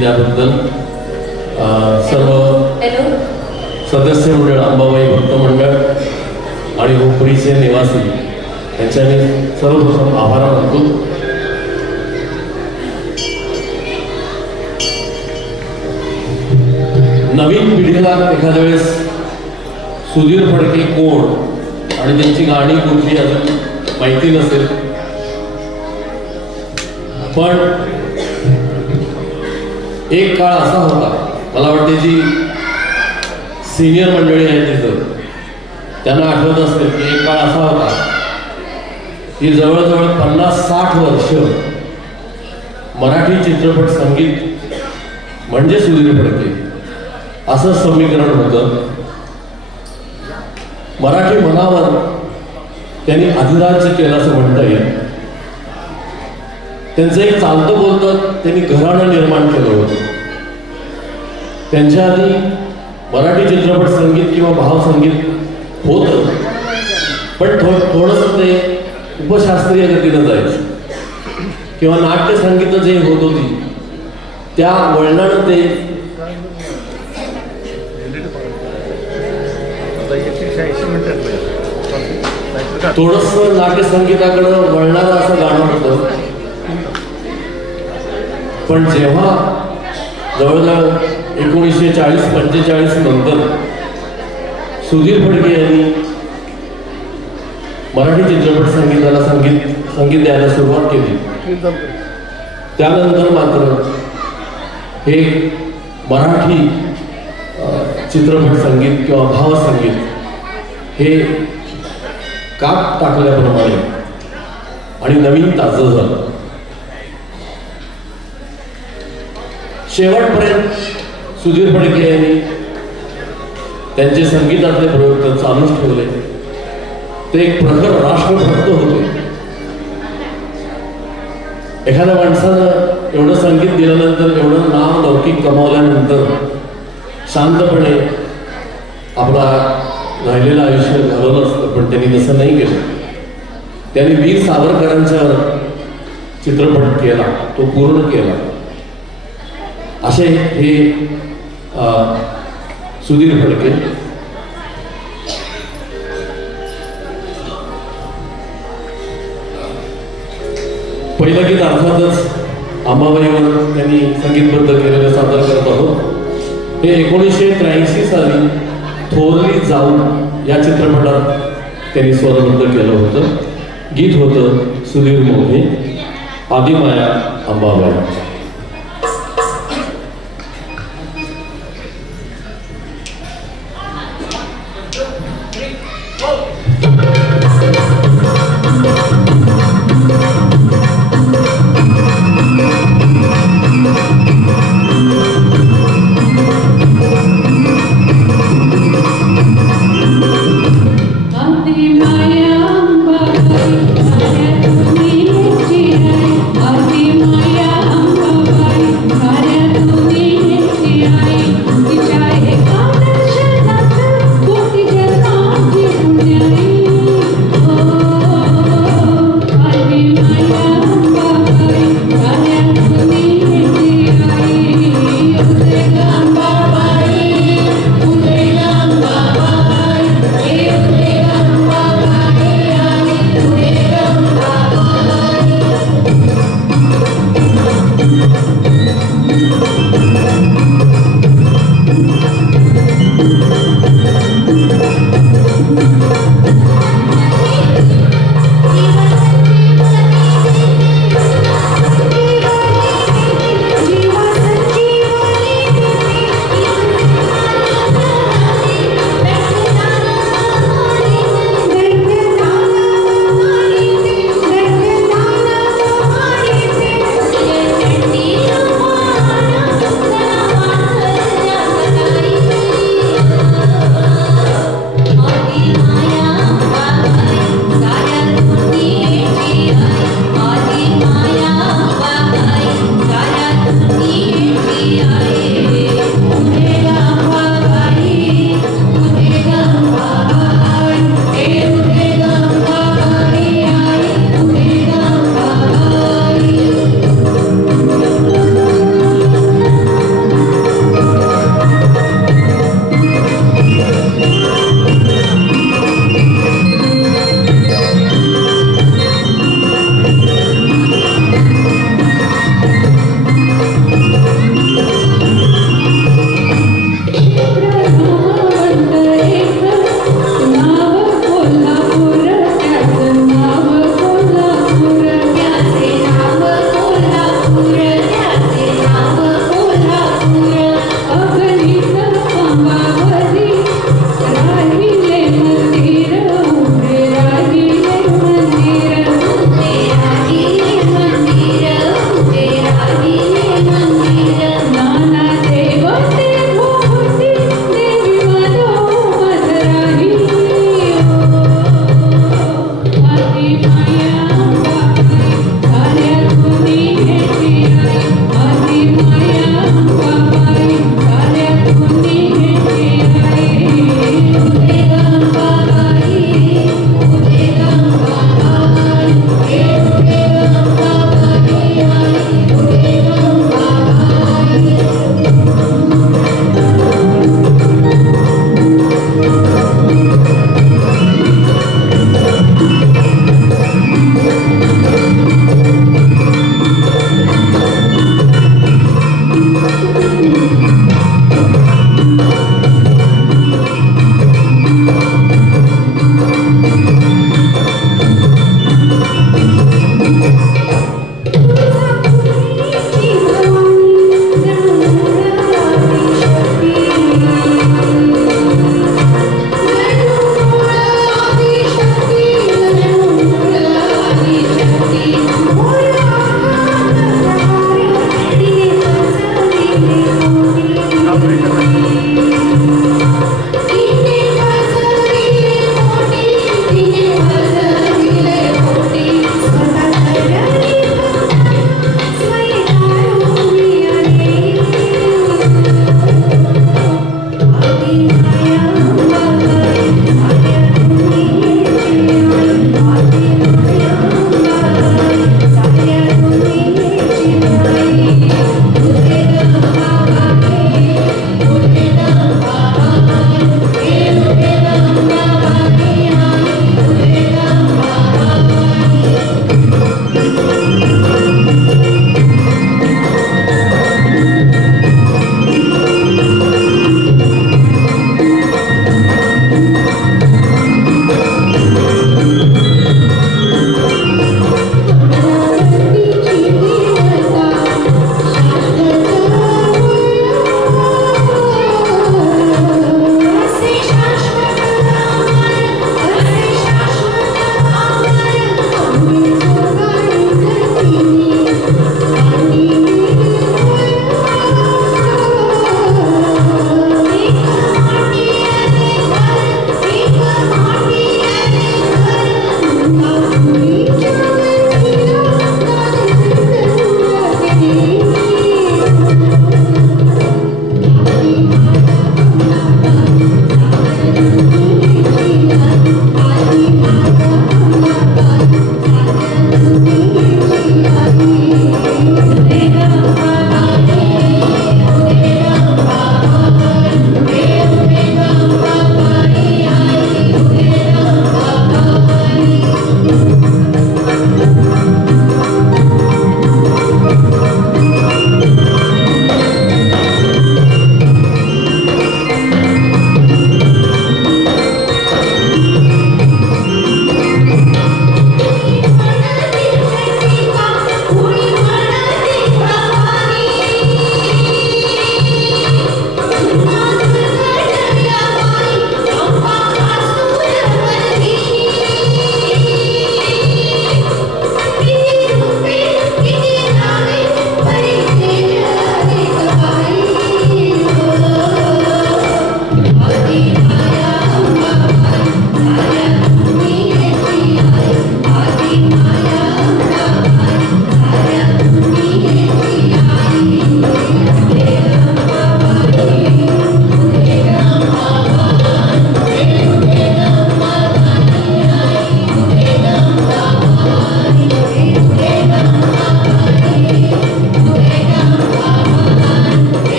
त्याबद्दल सर्व सदस्य मंडळ, अंबाबाई भक्त मंडळ आणि हुपरीचे निवासी यांच्या मी सर्वप्रथम आभार मानतो. नवीन पिढीला एखाद्या वेळेस सुधीर फडके कोण आणि त्यांची गाणी कुठली अजून माहिती नसेल, पण एक काळ असा होता, मला वाटते जी सिनियर मंडळी आहेत तिथं त्यांना आठवत असते की एक काळ असा होता की जवळजवळ 50-60 वर्ष मराठी चित्रपट संगीत म्हणजे सुधीर फडके असं समीकरण होतं. मराठी मनावर त्यांनी अधिराज्य केलं असं म्हणता येईल. त्यांचं एक चालतं बोलतं त्यांनी घराणं निर्माण केलं होतं. त्यांच्या आधी मराठी चित्रपट संगीत किंवा भावसंगीत होतं, पण थोडंसं ते उपशास्त्रीय गतीनं जायचं किंवा नाट्यसंगीत जे होत होती त्या वळणानं ते थोडंसं नाट्यसंगीताकडं वळणारं असं गाणं होतं. पण जेव्हा जवळजवळ 1940-45 नंतर सुधीर फडके यांनी मराठी चित्रपट संगीताला संगीत द्यायला सुरुवात केली, त्यानंतर मात्र हे मराठी चित्रपट संगीत किंवा भावसंगीत हे काप टाकल्याप्रमाणे आणि नवीन ताजं झालं. शेवटपर्यंत सुधीर फडके यांनी त्यांचे संगीतातले प्रयोग तर चालूच ठेवले. ते एक प्रखर राष्ट्रभक्त होते. एखाद्या माणसानं एवढं संगीत दिल्यानंतर, एवढं नाव लौकिक कमावल्यानंतर शांतपणे आपला राहिलेलं आयुष्य घालवलं असतं, पण त्यांनी तसं नाही केलं. त्यांनी वीर सावरकरांच्यावर चित्रपट केला, तो पूर्ण केला. असे हे सुधीर फडके. पहिलं गीत अर्थातच अंबाबाईवर त्यांनी संगीतबद्ध केलेलं सादर करत आहोत. हे 1983 साली थोरली जाऊन या चित्रपटात त्यांनी स्वरबद्ध केलं होतं. गीत होतं सुधीर मोघे, आदिमाया अंबाबाई. Maria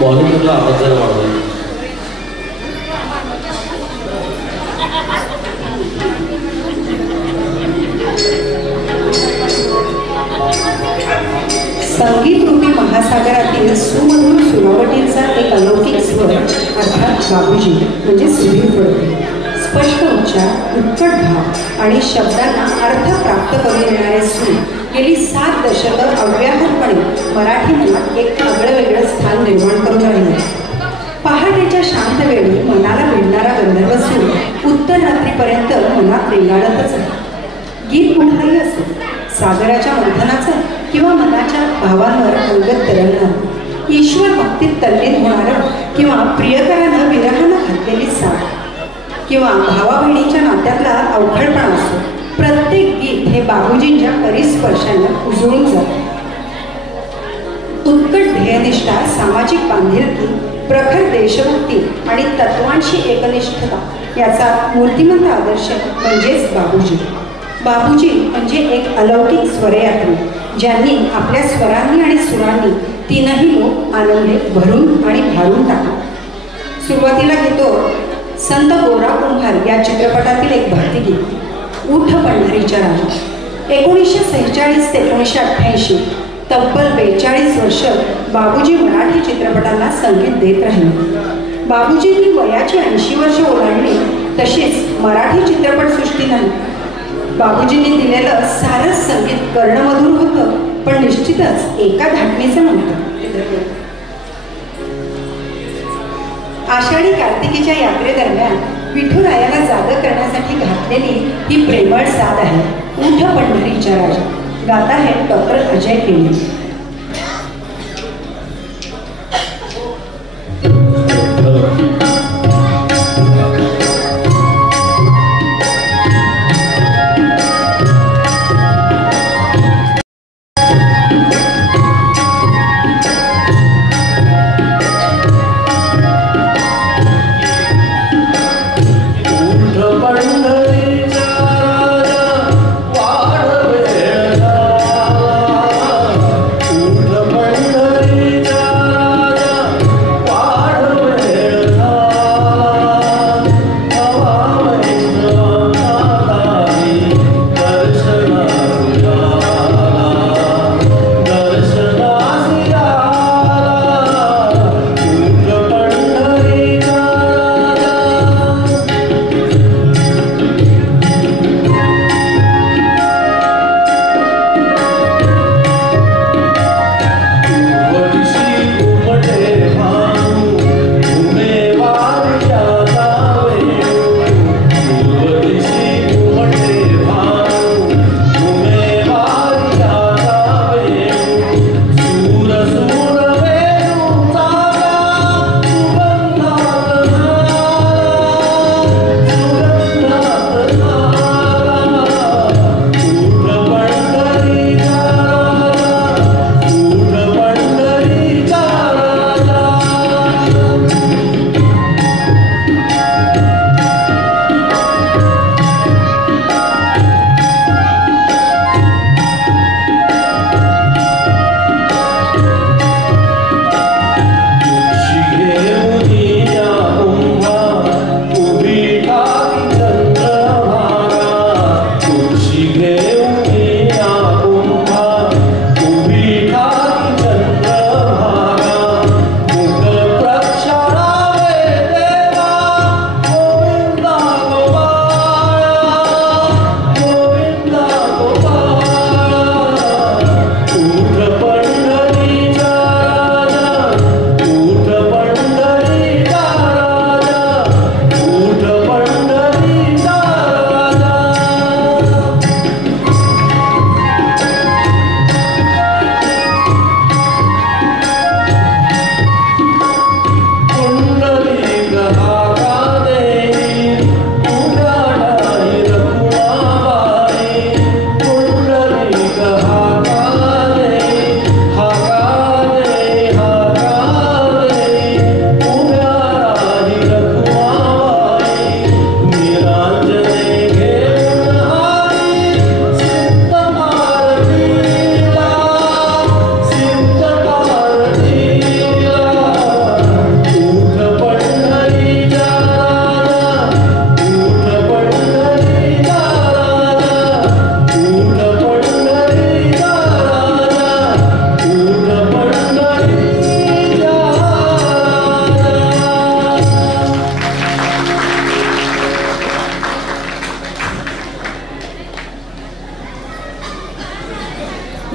मॉनिटरला आवाज जरा वाढवा. संगीत रूपी महासागरातील सुमधुर सुरावटीचा एक अलौकिक स्वर अर्थात बाबूजी म्हणजे सुधीर फडके. स्पष्ट उच्चार, उत्कट भाव आणि शब्दांना अर्थ प्राप्त करून देणारे सूर गेली 7 दशकं अव्याहतपणे मराठी मनात एक आगळं वेगळं स्थान निर्माण करून राहिले. पहाटेच्या शांत वेळी मनाला भिडणारा गंधर्व सूर उत्तर रात्रीपर्यंत मनात रेंगाळतच आहे. गीत कुठलंही असो, सागराच्या मंथनाचं किंवा मनाच्या भावांवर अंगत तरंगणार, ईश्वर भक्तीत तल्लीन होणारं किंवा प्रियकरानं विरहानं घातलेली साथ किंवा भावा बहिणीच्या नात्यातला अवखळपणा असो, प्रत्येक गीत हे बाबूजींच्या परिस्पर्शानं उजळून जातं. उत्कट ध्येयनिष्ठा, सामाजिक बांधिलकी, प्रखर देशभक्ती आणि तत्वांशी एकनिष्ठता याचा मूर्तिमंत आदर्श म्हणजेच बाबूजी. बाबूजी म्हणजे एक अलौकिक स्वरयात्री, ज्यांनी आपल्या स्वरांनी आणि सुरांनी तीनही लोक आनंदे भरून आणि भारून टाकले. सुरुवातीला घेतो संत गोरा कुंभार या चित्रपटातील एक भक्तिगीत, उठ पंढरीच्या राजा. 1946 ते 1988 तब्बल 42 वर्ष बाबूजी मराठी चित्रपटांना संगीत देत राहिले. बाबूजींनी वयाची 80 वर्ष ओलांडली, तशीच मराठी चित्रपटसृष्टी नाही. बाबूजींनी दिलेलं सारंच संगीत कर्णमधुर होतं, पण निश्चितच एका धाटणीचं नव्हतं. आषाढी कार्तिकीच्या यात्रेदरम्यान विठुरायाला जागं करण्यासाठी घातलेली ही प्रेमळ साद आहे उठ पंढरीच्या राजा. गाता है डॉक्टर अजय केली.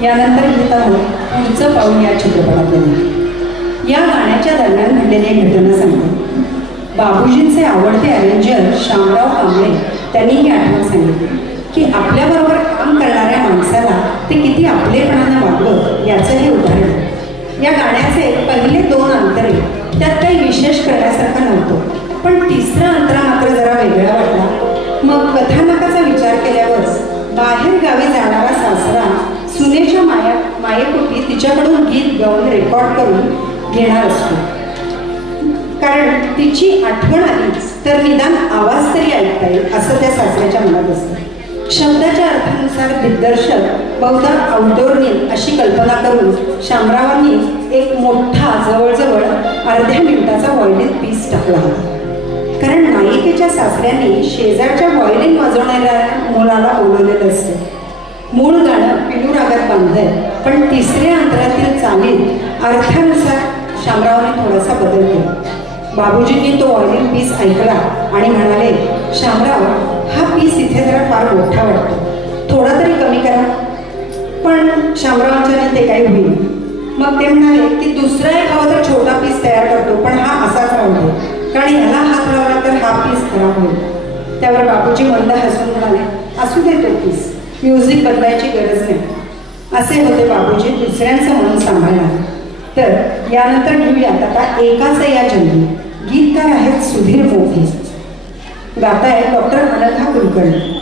यानंतर गीतानं पुढचं पाऊल या चित्रपटात दिलं. या गाण्याच्या दरम्यान घडलेली एक घटना सांगते. बाबूजींचे आवडते अरेंजर शामराव कांबळे त्यांनी ही आठवण सांगितली की आपल्याबरोबर काम करणाऱ्या माणसाला ते किती आपलेपणानं वागवं याचं हे उदाहरण. या गाण्याचे पहिले 2 अंतरे त्यात काही विशेष करण्यासारखं नव्हतं, पण तिसरा अंतरा मात्र जरा वेगळा वाटला. मग कथानकाचा विचार केल्यावर बाहेर गावी जाणारा सासरा सुनेच्या मायेपोटी तिच्याकडून गीत गाऊन रेकॉर्ड करून घेणार असतो, कारण तिची आठवण आली तर निदान आवाज तरी ऐकता येईल असं त्या सासऱ्याच्या मनात असतं. शब्दाच्या अर्थानुसार दिग्दर्शक बहुधा आउटडोअरनी अशी कल्पना करून शामरावांनी एक मोठा जवळजवळ अर्ध्या मिनिटाचा व्हायोलिन पीस टाकला होता, कारण नायिकेच्या सासऱ्यांनी शेजारच्या व्हायोलिन वाजवणाऱ्या मुलाला बोलवलेलं असतं. मूळ गाणं पिलू रागात बांधलंय, पण तिसऱ्या अंतरातील चालीत अर्थानुसार शामरावांनी थोडासा बदल केला. बाबूजींनी तो व्हायोलिन पीस ऐकला आणि म्हणाले, शामराव, हा पीस इथे जरा फार मोठा वाटतो, थोडा तरी कमी करा. पण शामरावांच्याने ते काही होईल. मग ते म्हणाले की दुसरा एक हवा तर छोटा पीस तयार करतो, पण हा असाच राहतो, कारण ह्याला हात लावला तर हा पीस खराब होईल. त्यावर बाबूजी मंद हसून म्हणाले, असू दे तो पीस, म्युझिक बदलायची गरज नाही. असे होते बाबूजी दुसऱ्यांचं मन सांभाळणार. तर यानंतर घेऊयात आता एकाच या जन्मी. गीतकार आहेत सुधीर मोघे, गाताय डॉक्टर अनघा कुलकर्णी.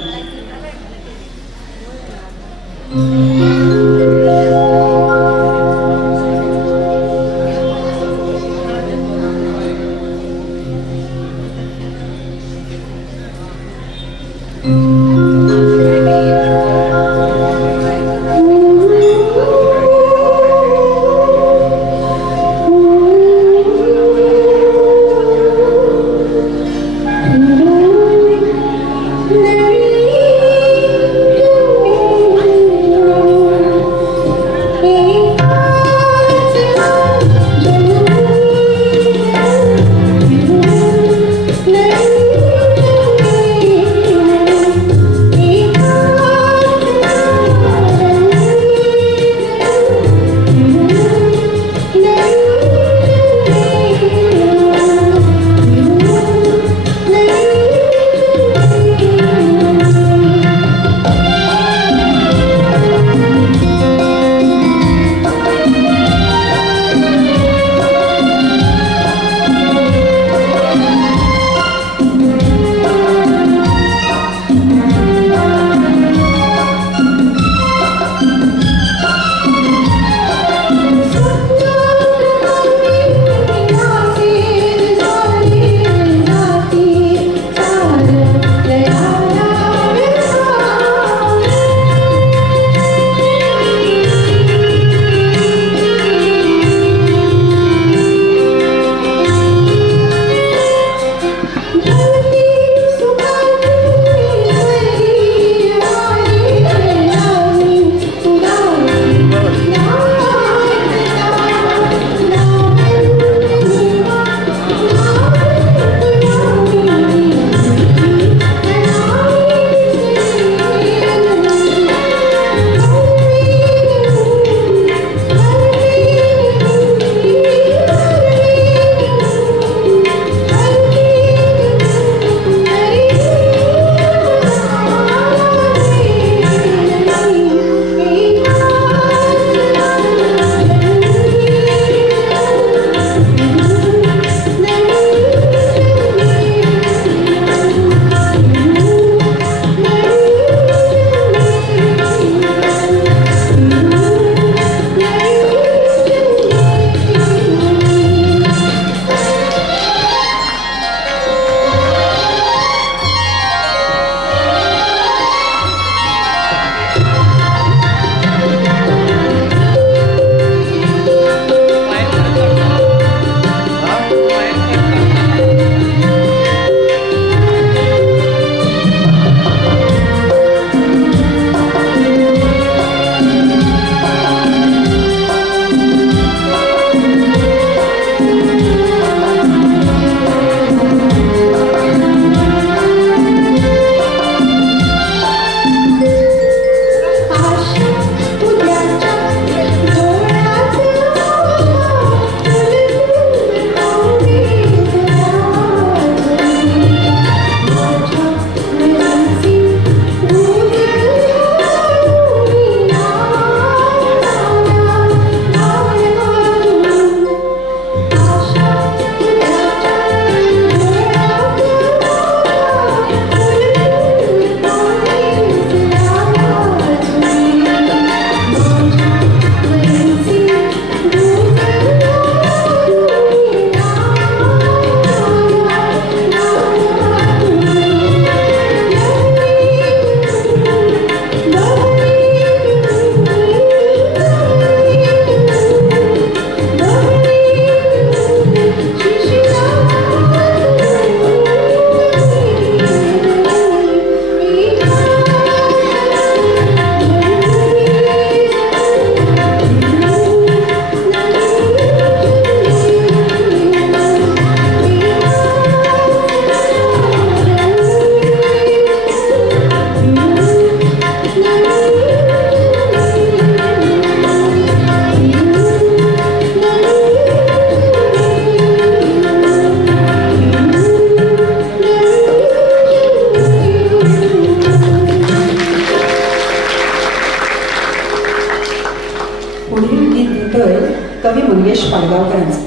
पाडगावकरांचा.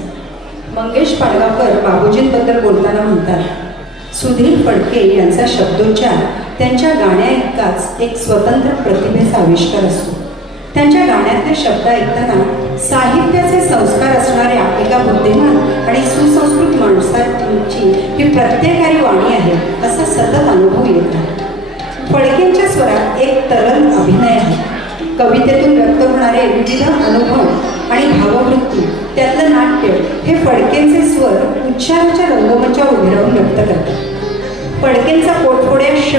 मंगेश पाडगावकर बाबूजींबद्दल बोलताना म्हणतात, सुधीर फडके यांचा शब्दोच्चार त्यांच्या गाण्याइतकाच एक स्वतंत्र प्रतिभेचा आविष्कार असतो. त्यांच्या गाण्यातले शब्द ऐकताना साहित्याचे संस्कार असणाऱ्या एका बुद्धिमान आणि सुसंस्कृत माणसाची ही प्रत्येकारी वाणी आहे असा सतत अनुभव येतात. फडकेंच्या स्वरात एक तरल अभिनय आहे. कवितेतून व्यक्त होणारे विविध अनुभव आणि भाववृत्ती, त्यातलं नाट्य हे फडकेंचे स्वर उच्चाराच्या रंगमंचावर उभे राहून व्यक्त करतात. फडकेंचा पोटफोड्या श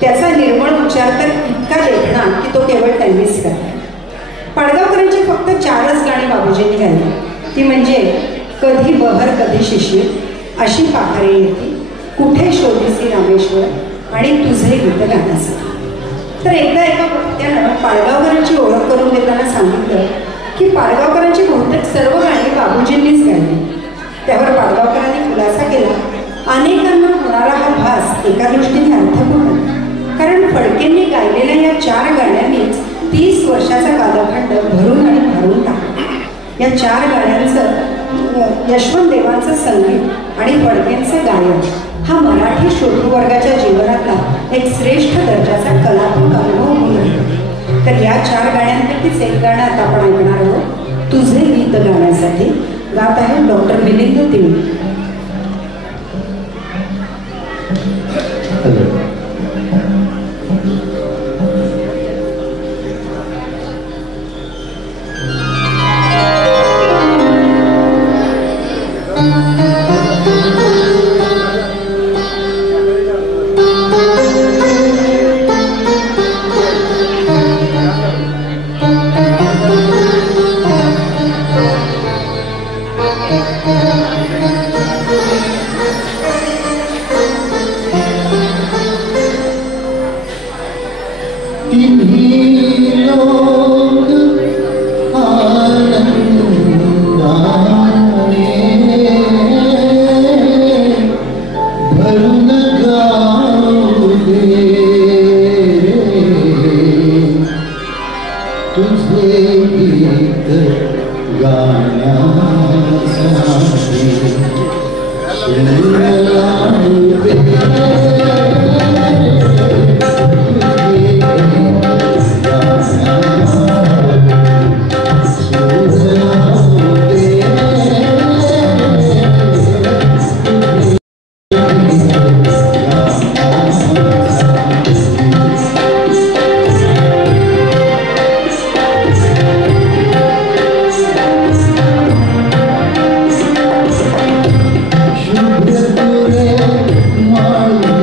त्याचा निर्मळ उच्चार तर इतका देखणा की तो केवळ त्यांनीच करतात. पाडगावकरांची फक्त 4च गाणी बाबूजींनी गायली. ती म्हणजे कधी बहर कधी शिशिर, अशी पाखरे येती, कुठे शोधीसी रामेश्वर आणि तुझे गीत गाण्याचं. तर एकदा एका वक्त्यानं पाडगावकरांची ओळख करून देताना सांगितलं की पाडगावकरांची बहुतेक सर्व गाणी बाबूजींनीच गायली. त्यावर पाडगावकरांनी खुलासा केला, अनेकांना होणारा हा भास एका दृष्टीने अर्थपूर्ण, कारण फडकेंनी गायलेल्या या 4 गाण्यांनीच 30 वर्षाचा कालखंड भरून आणि भरून टाकला. या 4 गाण्यांचं यशवंत देवांचं संगीत आणि फडकेंचं गायन हा मराठी श्रोतृवर्गाच्या जीवनातला एक श्रेष्ठ दर्जाचा कलात्मक अनुभव होऊन राहिला. तर या 4 गाण्यांपैकीच एक गाणं आता आपण ऐकणार आहोत. तुझे गीत गाण्यासाठी गात आहे डॉक्टर मिलिंद तिळी. शुभ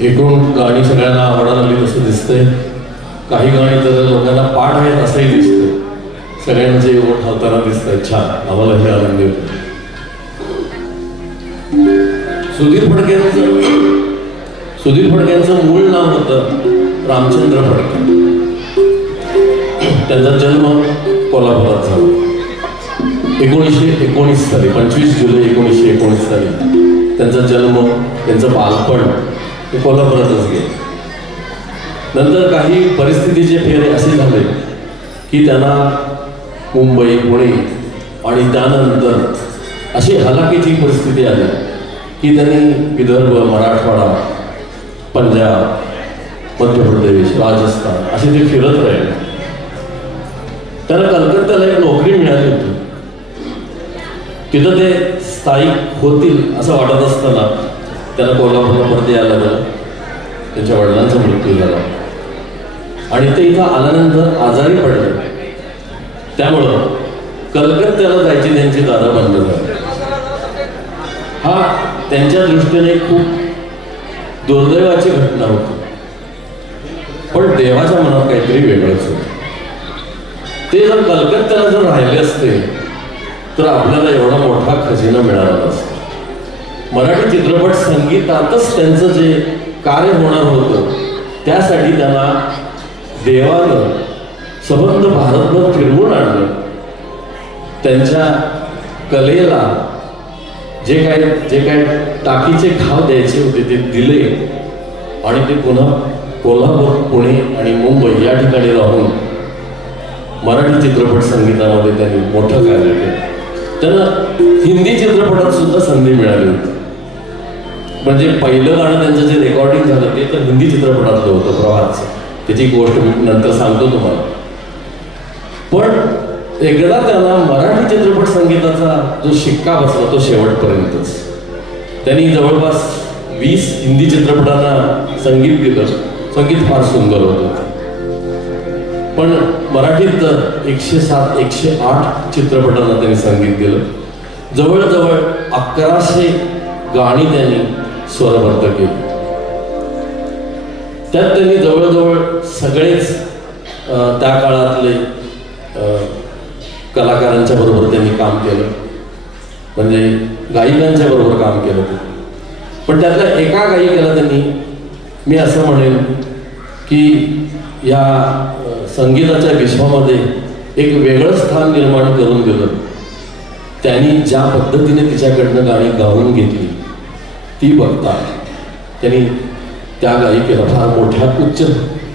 एकूण गाणी सगळ्यांना आवडायला लागली तसं दिसतंय. काही गाणी तर लोकांना पाठ आहेत असंही दिसतंय. सगळ्यांचे ओठ हलताना दिसत आहेत. छान, आम्हाला हे आनंदी होतं. सुधीर फडक्यांचं मूळ नाव होतं रामचंद्र फडके. त्यांचा जन्म कोल्हापुरात झाला 1919 साली, 25 जुलै 1919 साली त्यांचा जन्म, त्यांचं बालपण हे कोल्हापुरातच गेलं. नंतर काही परिस्थितीचे फेरे असे झाले की त्यांना मुंबई, पुणे आणि त्यानंतर अशी हलाखीची परिस्थिती आली की त्यांनी विदर्भ, मराठवाडा, पंजाब, मध्य प्रदेश, राजस्थान असे ते फिरत राहिले. त्यांना कलकत्त्याला एक नोकरी मिळाली होती. तिथं ते स्थायिक होतील असं वाटत असताना त्यांना कोल्हापूरला परत यायला लागलं. त्यांच्या वडिलांचा मृत्यू झाला आणि ते इथं आल्यानंतर आजारी पडले. त्यामुळं कलकत्त्याला जायची त्यांची दादा बंद झाली. हा त्यांच्या दृष्टीने खूप दुर्दैवाची घटना होती. पण देवाच्या मनात काहीतरी वेगळंच होतं. ते जर कलकत्त्याला जर राहिले असते तर आपल्याला एवढा मोठा खजिना मिळाला नसता. मराठी चित्रपट संगीतातच त्यांचं जे कार्य होणार होतं त्यासाठी त्यांना देवानं संबंध भारतभर फिरवून आणलं. त्यांच्या कलेला जे काय टाकीचे घाव द्यायचे होते ते दिले आणि ते पुन्हा कोल्हापूर, पुणे आणि मुंबई या ठिकाणी राहून मराठी चित्रपट संगीतामध्ये त्यांनी मोठं कार्य केलं. त्यांना हिंदी चित्रपटात सुद्धा संधी मिळाली होती. म्हणजे पहिलं गाणं त्यांचं जे रेकॉर्डिंग झालं ते तर हिंदी चित्रपटातलं होतं, प्रवास. त्याची गोष्ट मी नंतर सांगतो तुम्हाला. पण एकदा त्याला मराठी चित्रपट संगीताचा जो शिक्का बसला तो शेवटपर्यंतच. त्यांनी जवळपास 20 हिंदी चित्रपटांना संगीत दिलं. संगीत फार सुंदर होतं. पण मराठीत 107, 108 चित्रपटांना त्यांनी संगीत दिलं. जवळजवळ 1100 गाणी त्यांनी स्वरबद्ध केली. त्यात त्यांनी जवळजवळ सगळेच त्या काळातले कलाकारांच्या बरोबर त्यांनी काम केलं. म्हणजे गायिकांच्या बरोबर काम केलं. पण त्यातल्या एका गायिकेला त्यांनी, मी असं म्हणेन की या संगीताच्या विश्वामध्ये एक वेगळं स्थान निर्माण करून दिलं. त्यांनी ज्या पद्धतीने तिच्याकडनं गाणी गाऊन घेतली ती बघता त्यांनी त्या गायिकेला फार मोठ्या उच्च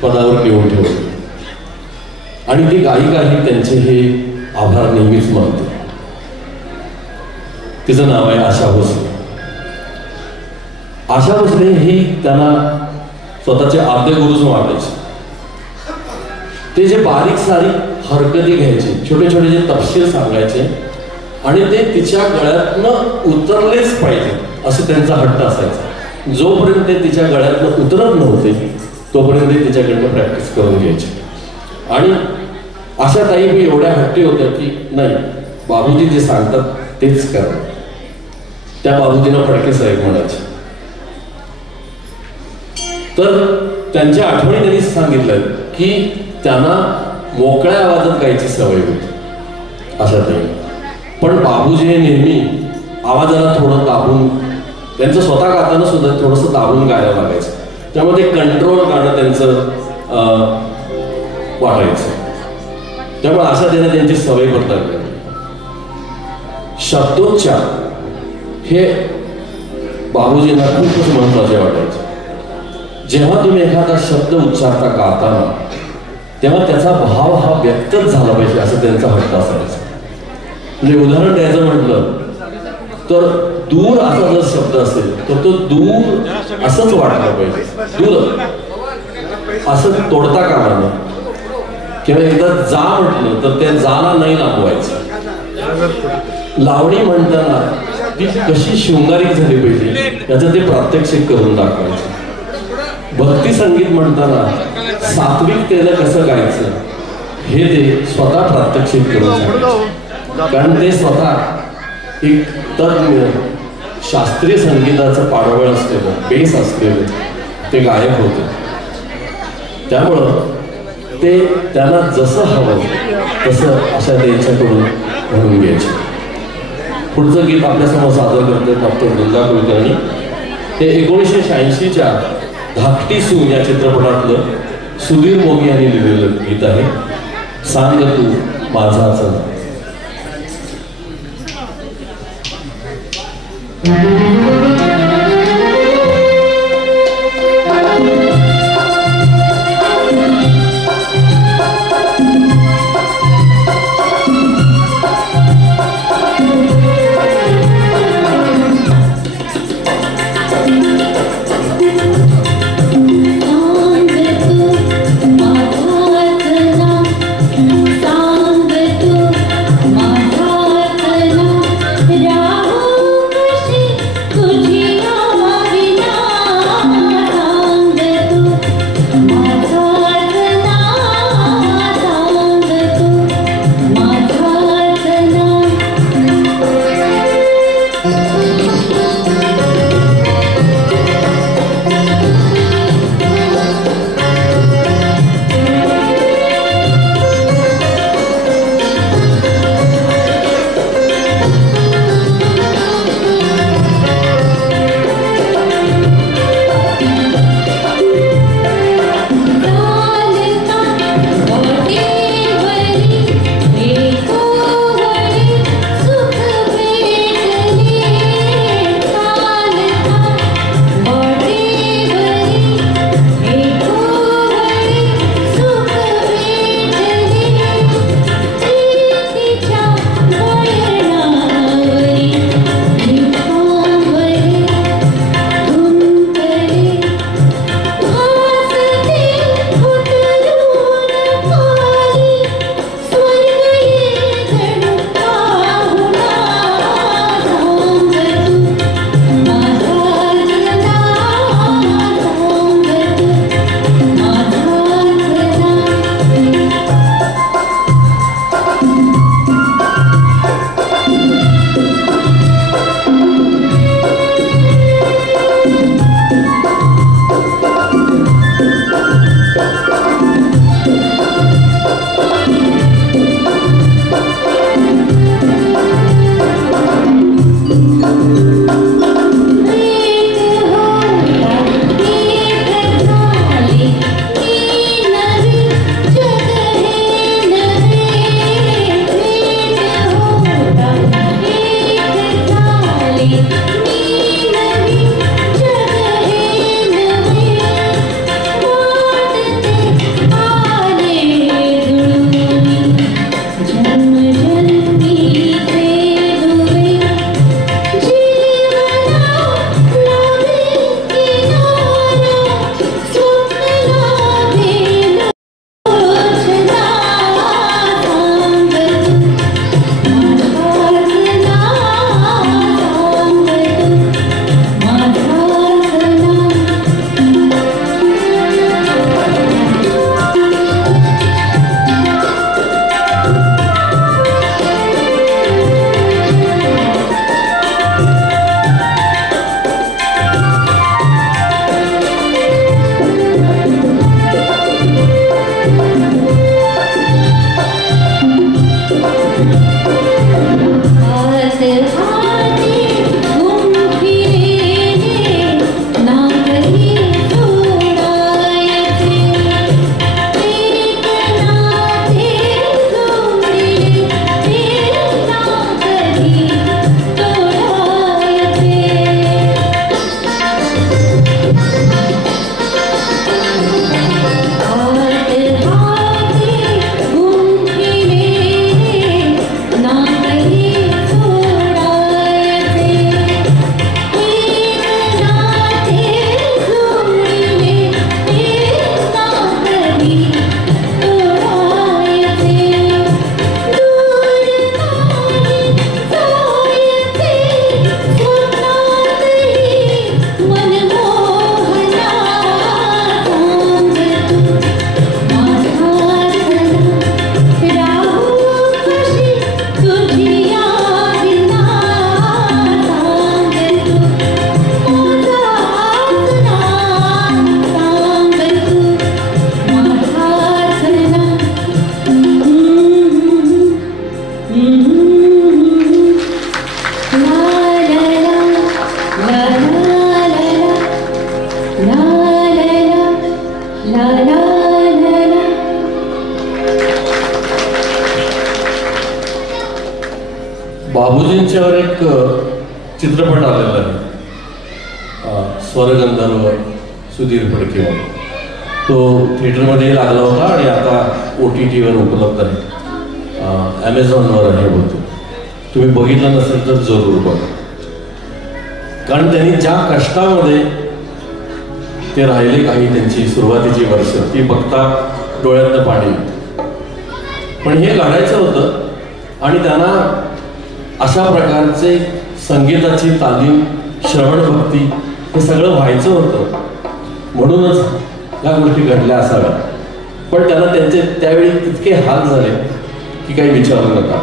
पदावर घेऊन ठेवलं. आणि ती गायिकाही त्यांचे हे आभार नेहमीच मानते. तिचं नाव आहे आशा भोसले. आशा भोसले ही त्यांना स्वतःचे आद्य गुरुच वाटायचे. ते जे बारीक सारीक हरकती घ्यायचे, छोटे छोटे जे तपशील सांगायचे आणि ते तिच्या गळ्यातनं उतरलेच पाहिजे असं त्यांचा हट्ट असायचा. जोपर्यंत ते तिच्या गळ्यातनं उतरत नव्हते तोपर्यंत ते तिच्याकडनं प्रॅक्टिस करून घ्यायचे. आणि अशा काही एवढ्या हट्टी होत्या की नाही, बाबूजी जे सांगतात तेच करा. त्या बाबूजींना फडके साहेब म्हणायचे. तर त्यांच्या आठवणी त्यांनी सांगितलं की त्यांना मोकळ्या आवाजात गायची सवय होती अशा ताई. पण बाबूजी नेहमी आवाजाला थोडं दाबून, त्यांचं स्वतः गाताना सुद्धा थोडंसं दाबून गायला लागायचं. त्यामुळे ते कंट्रोल गाणं त्यांचं वाटायचं. त्यामुळे अशा त्याने त्यांची सवय बदलली. शब्दोच्चार हे बाबूजींना खूपच महत्वाचे वाटायचे. जेव्हा तुम्ही एखादा शब्द उच्चारता गाताना तेव्हा त्याचा भाव हा व्यक्तच झाला पाहिजे असं त्यांचा हट्ट असायचा. म्हणजे उदाहरण द्यायचं म्हटलं तर दूर असा जर शब्द असेल तर तो दूर असंच वाटलं पाहिजे. दूर असं तोडता कामा नये. किंवा एकदा जा म्हटलं तर त्या जाला नाही लांबवायचं. लावणी म्हणताना ती कशी शृंगारिक झाली पाहिजे याचं ते प्रात्यक्षिक करून दाखवायचं. भक्ती संगीत म्हणताना सात्विकतेनं कसं गायचं हे ते स्वतः प्रात्यक्षिक करून सांगायचं. कारण ते स्वतः एक तज्ञ शास्त्रीय संगीताचं पाडवळ असलेलं, बेस असलेलं ते गायक होते. त्यामुळं ते त्यांना जसं हवं तसं अशा त्यांच्याकडून म्हणून घ्यायचे. पुढचं गीत आपल्यासमोर सादर करते डॉक्टर वृंदा कुलकर्णी. ते 1986च्या धाकटी सून या चित्रपटातलं सुधीर मोगी यांनी लिहिलेलं गीत आहे. सांग तू माझाच ना. तुझी ला ला ला ला. बाबूजींच्यावर एक चित्रपट आलेला आहे, स्वरगंधर्व सुधीर फडके. तो थिएटरमध्ये लागला होता आणि आता OTTवर उपलब्ध आहे, ॲमेझॉनवर आहे बोलतो. तुम्ही बघितलं नसेल तर जरूर बघा, कारण त्यांनी ज्या कष्टामध्ये ते राहिले, काही त्यांची सुरुवातीची वर्ष ती बघता डोळ्यातनं पाणी. पण हे काढायचं होतं आणि त्यांना अशा प्रकारचे संगीताची तालीम, श्रवण भक्ती हे सगळं व्हायचं होतं, म्हणूनच या गोष्टी घडल्या असाव्या. पण त्यांना त्यांचे त्यावेळी इतके हाल झाले की काही विचारू नका.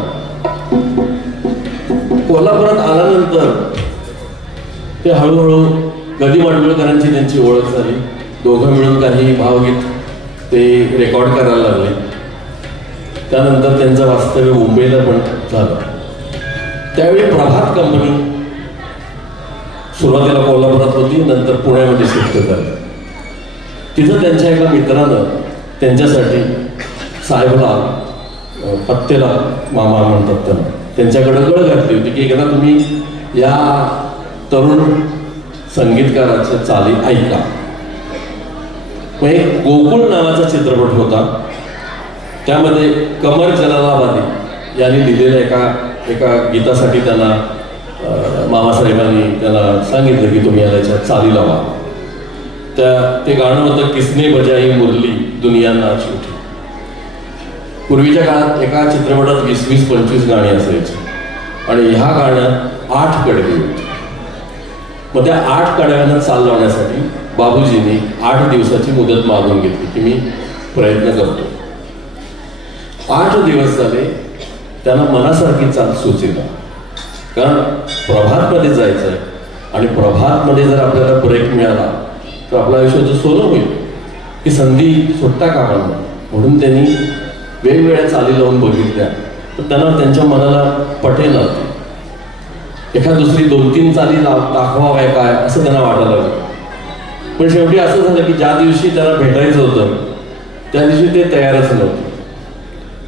कोल्हापुरात आल्यानंतर ते हळूहळू गदी माडगुळकरांची त्यांची ओळख झाली. दोघं मिळून काही भावगीत ते रेकॉर्ड करायला लागले. त्यानंतर त्यांचं वास्तव्य मुंबईला पण झालं. त्यावेळी प्रभात कंपनी सुरुवातीला कोल्हापुरात होती, नंतर पुण्यामध्ये शिफ्ट झाली. तिथं त्यांच्या एका मित्रानं त्यांच्यासाठी साहेबला पत्तेला मामा म्हणतात त्यांना, त्यांच्याकडे गळ घातली होती की एकदा तुम्ही या तरुण संगीतकाराच्या चाली ऐका. मग एक गोकुळ नावाचा चित्रपट होता, त्यामध्ये कमर जलालाबादी यांनी लिहिलेल्या एका गीतासाठी त्यांना मामासाहेबांनी त्यांना सांगितलं की तुम्ही याच्या चाली लावा. ते गाणं होतं किसने बजाई मुरली दुनिया नाच उठी. पूर्वीच्या काळात एका चित्रपटात 20-25 गाणी असायची आणि ह्या गाण्यात 8 कडवे होती. मग त्या 8 कडव्यांना चाल लावण्यासाठी बाबूजींनी 8 दिवसाची मुदत मागून घेतली की मी प्रयत्न करतो. 8 दिवस झाले, त्यांना मनासारखी चाल सुचेना. कारण प्रभातमध्ये जायचं आहे आणि प्रभातमध्ये जर आपल्याला ब्रेक मिळाला तर आपल्या आयुष्याचं सोनं होईल. ही संधी सुट्टा कामा नये, म्हणून त्यांनी वेगवेगळ्या चाली लावून बघितल्या, तर त्यांना त्यांच्या मनाला पटेना. एखाद दुसरी 2-3 चाली दाखवाव्या काय असं त्यांना वाटायला लागलं. पण शेवटी असं झालं की ज्या दिवशी त्यांना भेटायचं होतं त्या दिवशी ते तयारच नव्हते.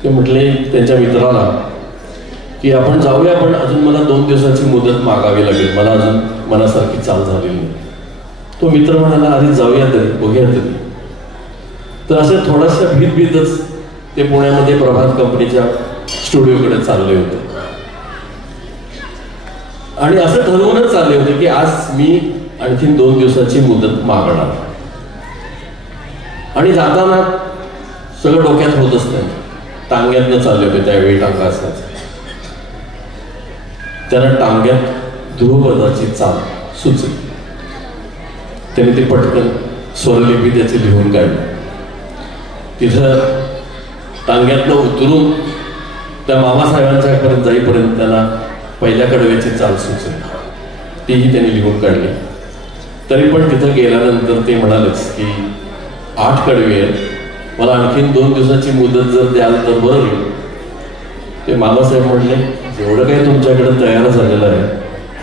ते म्हटले त्यांच्या मित्राला की आपण जाऊया, पण अजून मला 2 दिवसाची मुदत मागावी लागेल, मला अजून मनासारखी चाल झालेली नाही. तो मित्र म्हणाला अरे जाऊया तरी, बघूया तरी. तर असं थोडासा भीतच ते पुण्यामध्ये प्रभात कंपनीच्या स्टुडिओकडे चालले होते आणि असं ठरवूनच चालले होते की आज मी आणखीन 2 दिवसाची मुदत मागणार. आणि जाताना सगळं डोक्यात होतच नाही, टांग्यातनं चालले होते. त्यावेळी टांगा असायचा. त्यांना टांग्यात ध्रुवपदाची चाल सुचली. त्याने ते पटकन स्वरलिपी त्याची लिहून काढली. तिथं टांग्यातनं उतरून त्या मामासाहेबांच्यापर्यंत जाईपर्यंत त्यांना पहिल्या कडव्याची चाल सुचली, तीही त्यांनी लिहून काढली. तरी पण तिथं गेल्यानंतर ते म्हणालेच की 8 कडवे आहेत, मला आणखीन 2 दिवसाची मुदत जर द्याल तर बरं होईल. ते मामासाहेब म्हणले जेवढं काही तुमच्याकडे तयार झालेलं आहे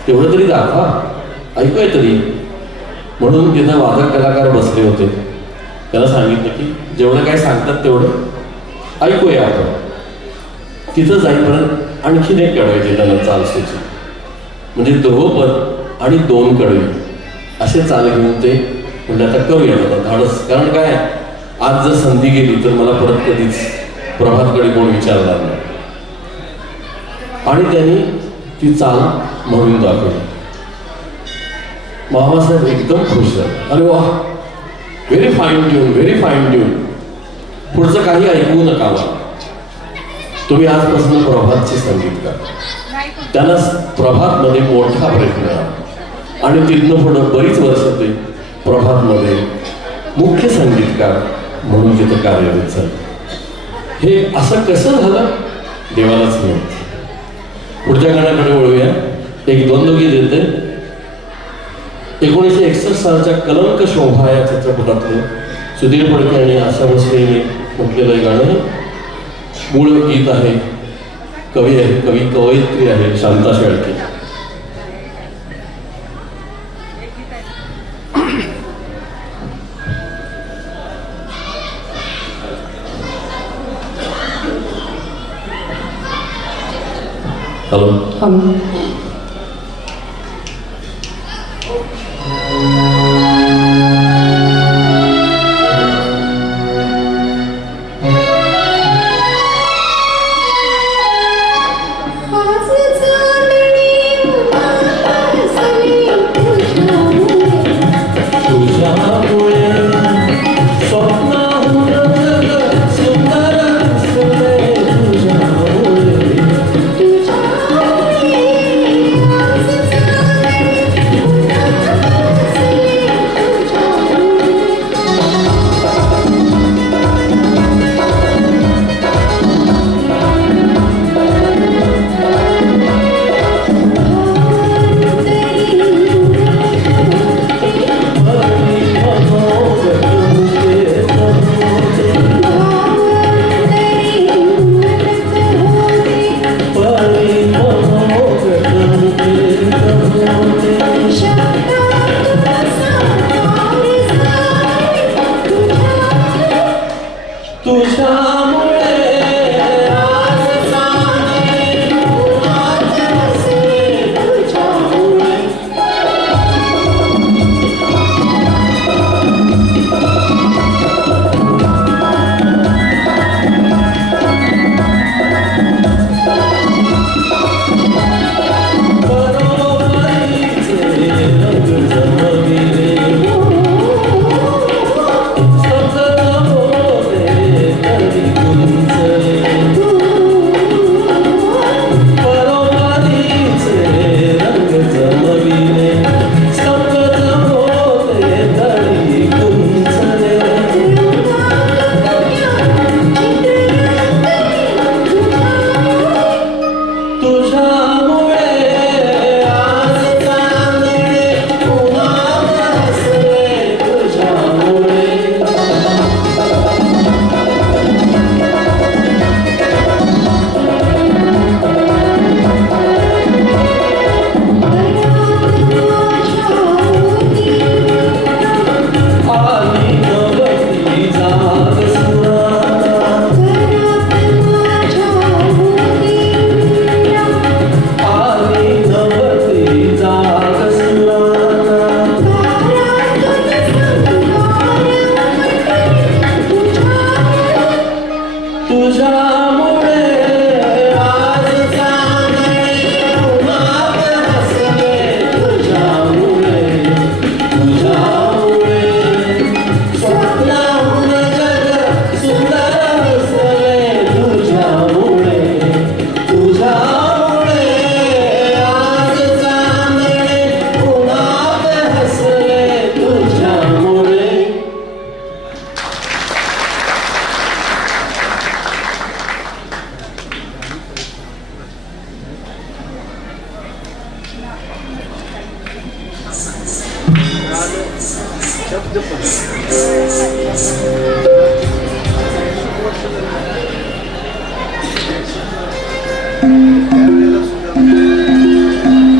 तेवढं तरी दाखवा, ऐकूया तरी. म्हणून तिथं वादक कलाकार बसले होते. त्याला सांगितलं की जेवढं काय सांगतात तेवढं ऐकूया आपण. तिथं जाईपर्यंत आणखीन एक कडवे त्याला चाल सुचली. म्हणजे ध्रुवपद आणि 2 कडवे असे चाल घेऊन ते म्हणजे आता करूया आता धाडस. कारण काय, आज जर संधी गेली तर मला परत कधीच प्रभातकडे कोण विचारणार नाही. आणि त्यांनी ती चाल म्हणून दाखवली. मामासाहेब एकदम खुश झाले. अरे वा, very fine tune, very fine tune. पुढचं काही ऐकवू नका, तुम्ही आजपासून प्रभातचे संगीतकार. त्यांना प्रभातमध्ये मोठा प्रयत्न मिळाला आणि तिथनं पुढं बरीच वर्ष ते प्रभातमध्ये मुख्य संगीतकार म्हणून तिथं कार्यरत झाले. हे असं कसं झालं देवालाच माहिती. पुढच्या गाण्याकडे वळूया. 1-2 दोघी देते. 1961 सालच्या कलंक शोभा या चित्रपटातलं सुधीर फडके आणि आशा भोसलेंनी म्हटलेलं हे गाणं. मूळ गीत आहे, कवी आहे, कवयित्री आहे शांता शेळके. हॅलो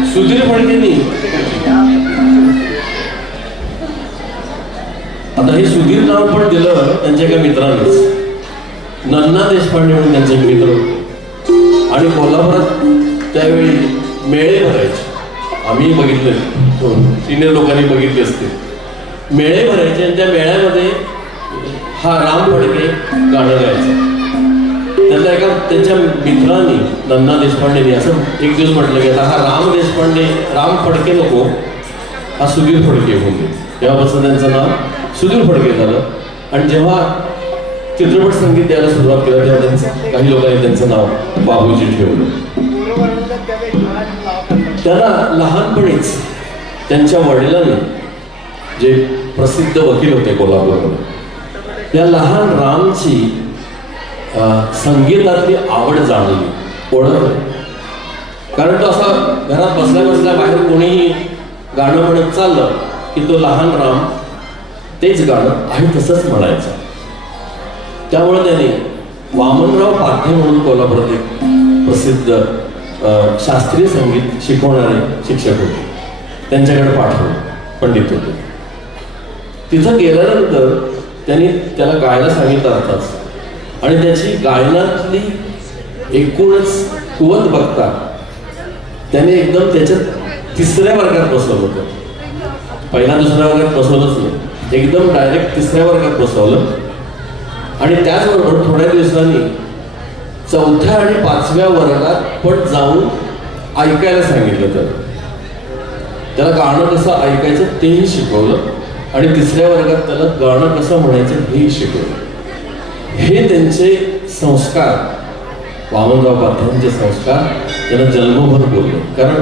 सुधीर फडकेंनी आता हे सुधीर नाव पण दिलं त्यांच्या एका मित्रानेच नन्ना देशपांडे म्हणून त्यांचे मित्र आणि कोल्हापुरात त्यावेळी मेळे भरायचे आम्ही बघितले सिनियर लोकांनी बघितले असते मेळे भरायचे आणि त्या मेळ्यामध्ये हा राम फडके गाणं गायचा त्यातल्या एका त्यांच्या मित्रांनी नन्ना देशपांडेनी असं एक दिवस म्हटलं की आता हा राम फडके नको हा सुधीर फडके होऊन तेव्हापासून त्यांचं नाव सुधीर फडके झालं आणि जेव्हा चित्रपट संगीत द्यायला सुरुवात केलं तेव्हा त्यांचं काही लोकांनी त्यांचं नाव बाबूजी ठेवलं त्याला लहानपणीच त्यांच्या वडिलांनी जे प्रसिद्ध वकील होते कोल्हापूरमध्ये त्या लहान रामची संगीतातली आवड जाणली ओळख कारण तो असा घरात बसल्या बसल्या बाहेर कोणीही गाणं म्हणत चाललं की तो लहान राम तेच गाणं आहे तसंच म्हणायचं त्यामुळे त्याने वामनराव पाध्ये म्हणून कोल्हापुरात एक प्रसिद्ध शास्त्रीय संगीत शिकवणारे शिक्षक होते त्यांच्याकडे पाठवले पंडित होते तिथं गेल्यानंतर त्यांनी त्याला गायला सांगितलं अर्थात आणि त्याची गायनातली एकूणच कुवत बघता त्याने एकदम त्याच्यात 3ऱ्या वर्गात बसवलं होतं. पहिला 2ऱ्या वर्गात बसवलंच नाही, एकदम डायरेक्ट 3ऱ्या वर्गात बसवलं. आणि त्याचबरोबर थोड्या दिवसांनी 4थ्या आणि 5व्या वर्गात पण जाऊन ऐकायला सांगितलं. त्याला गाणं कसं ऐकायचं तेही शिकवलं आणि 3ऱ्या वर्गात त्याला गाणं कसं म्हणायचं हेही शिकवलं. हे त्यांचे संस्कार, वामनराव पाटलांचे संस्कार त्यांना जन्मभर बोलले. कारण